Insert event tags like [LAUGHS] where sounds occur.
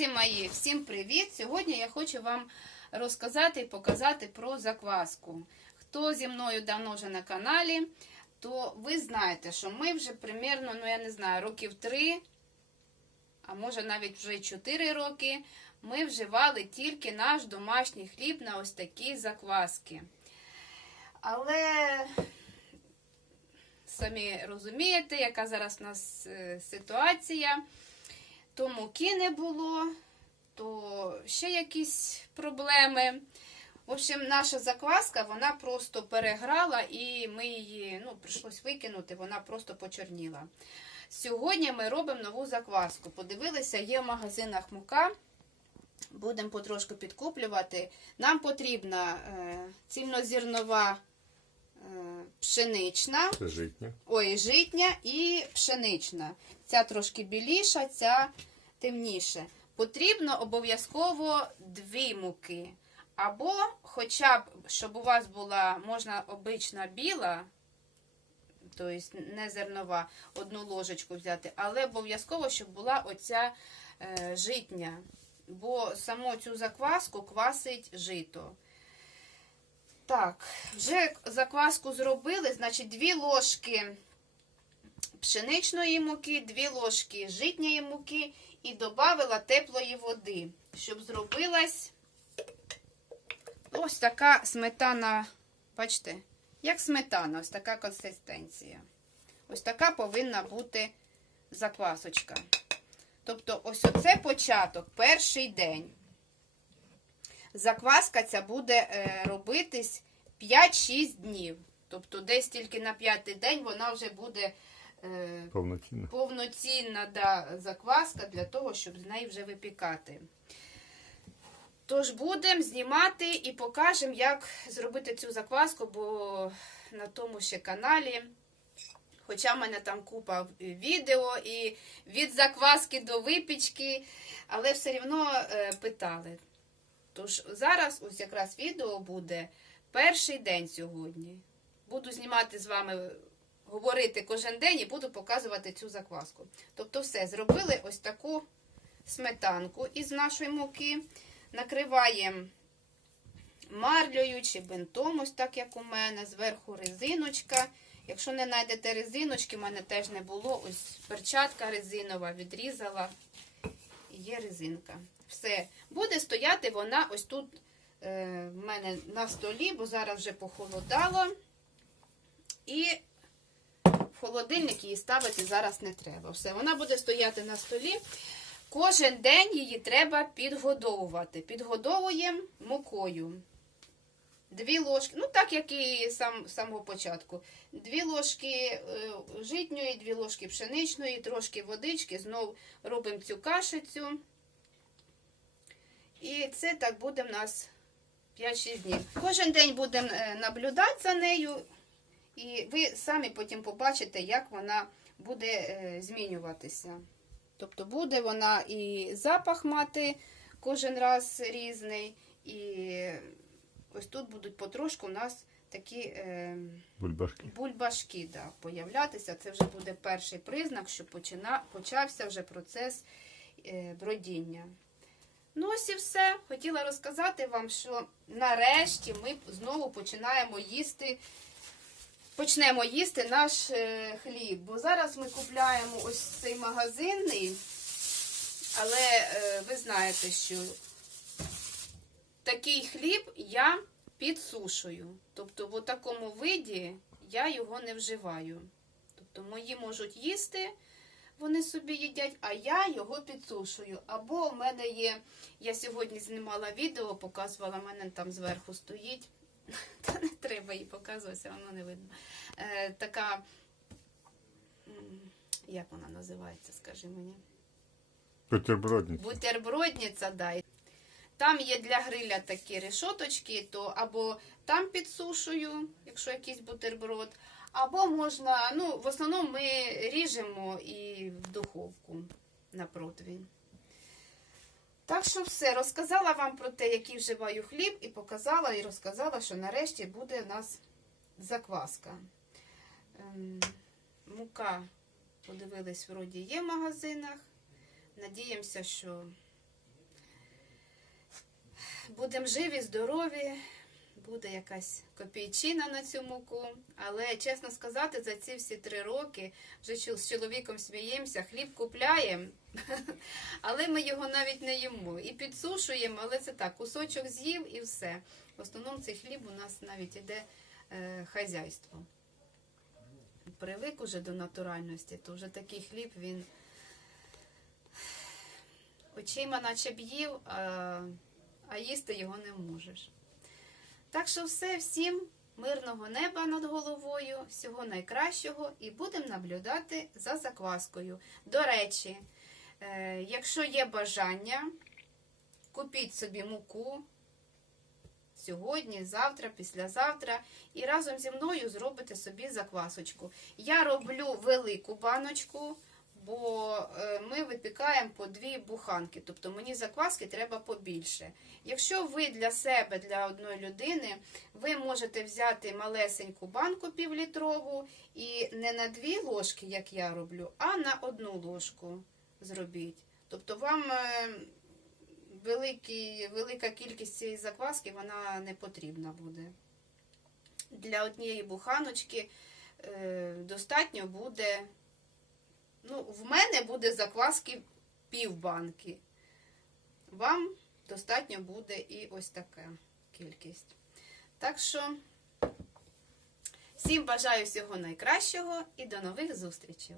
Друзі мої, всім привіт! Сьогодні я хочу вам розказати і показати про закваску. Хто зі мною давно вже на каналі, то ви знаєте, що ми вже примерно, ну я не знаю, років три, а може навіть вже й 4 роки, ми вживали тільки наш домашній хліб на ось такі закваски. Але самі розумієте, яка зараз у нас е, ситуація. То муки не було, то ще якісь проблеми. В общем, наша закваска, вона просто переграла і ми її, ну, прийшлось викинути, вона просто почорніла. Сьогодні ми робимо нову закваску. Подивилися, є в магазинах мука. Будемо потрошку підкуплювати. Нам потрібна е, цільнозірнова е, пшенична. Це житня. Ой, житня і пшенична. Ця трошки біліша, ця темніше. Потрібно обов'язково дві муки. Або хоча б, щоб у вас була можна обична біла, тобто не зернова, одну ложечку взяти, але обов'язково, щоб була оця е, житня. Бо саму цю закваску квасить жито. Так, вже закваску зробили, значить, дві ложки пшеничної муки, дві ложки житньої муки і додавила теплої води, щоб зробилась ось така сметана, бачите, як сметана, ось така консистенція. Ось така повинна бути заквасочка. Тобто, ось оце початок, перший день. Закваска ця буде е, робитись 5-6 днів. Тобто, десь тільки на п'ятий день вона вже буде е, Повноцінна. повноцінна да, закваска для того, щоб з неї вже випікати. Тож будемо знімати і покажемо, як зробити цю закваску, бо на тому ще каналі. Хоча в мене там купа відео і від закваски до випічки, але все одно е, питали. Тож зараз ось якраз відео буде перший день сьогодні. Буду знімати з вами, говорити кожен день і буду показувати цю закваску. Тобто, все, зробили ось таку сметанку із нашої муки. Накриваємо марлею чи бинтом, ось так як у мене, зверху резиночка. Якщо не знайдете резиночки, в мене теж не було. Ось перчатка резинова, відрізала. Є резинка. Все. Буде стояти вона ось тут е, в мене на столі, бо зараз вже похолодало. І холодильник її ставити зараз не треба. Все, вона буде стояти на столі. Кожен день її треба підгодовувати. Підгодовуємо мукою. Дві ложки, ну так як і сам, з самого початку. Дві ложки е, житньої, дві ложки пшеничної, трошки водички. Знов робимо цю кашицю. І це так буде в нас 5-6 днів. Кожен день будемо е, наблюдати за нею, і ви самі потім побачите, як вона буде е, змінюватися. Тобто буде вона і запах мати кожен раз різний, і ось тут будуть потрошку у нас такі е, Бульбашки. бульбашки да, появлятися. Це вже буде перший признак, що почина, почався вже процес е, бродіння. Ну, ось і все. Хотіла розказати вам, що нарешті ми знову починаємо їсти. Почнемо їсти наш е, хліб. Бо зараз ми купляємо ось цей магазинний, але е, ви знаєте, що такий хліб я підсушую. Тобто, в такому виді я його не вживаю. Тобто, мої можуть їсти, вони собі їдять, а я його підсушую. Або в мене є, я сьогодні знімала відео, показувала, в мене там зверху стоїть. [LAUGHS] Та не треба її показувати, все одно не видно. Е, така, як вона називається, скажи мені. Бутербродниця. Бутербродниця, да. Там є для гриля такі решоточки, то або там підсушую, якщо якийсь бутерброд, або можна, ну, в основному ми ріжемо і в духовку на противень. Так що все, розказала вам про те, який вживаю хліб, і показала, і розказала, що нарешті буде у нас закваска. Ем, мука, подивились, вроді є в магазинах. Надіємося, що будемо живі, здорові буде якась копійчина на цю муку. Але чесно сказати, за ці всі три роки вже з чоловіком сміємося, хліб купляємо, [LAUGHS] але ми його навіть не їмо. І підсушуємо, але це так, кусочок з'їв і все. В основному цей хліб у нас навіть іде е, хазяйство. Привик уже до натуральності, то вже такий хліб він [SIGHS] очима наче б їв, а, а їсти його не можеш. Так що все, всім мирного неба над головою, всього найкращого і будемо наблюдати за закваскою. До речі, е, якщо є бажання, купіть собі муку сьогодні, завтра, післязавтра і разом зі мною зробите собі заквасочку. Я роблю велику баночку, бо е, ми випікаємо по дві буханки, тобто мені закваски треба побільше. Якщо ви для себе, для одної людини, ви можете взяти малесеньку банку півлітрову і не на дві ложки, як я роблю, а на одну ложку зробіть. Тобто вам е, великий, велика кількість цієї закваски вона не потрібна буде. Для однієї буханочки е, достатньо буде. Ну, в мене буде закваски пів банки. Вам достатньо буде і ось така кількість. Так що всім бажаю всього найкращого і до нових зустрічей!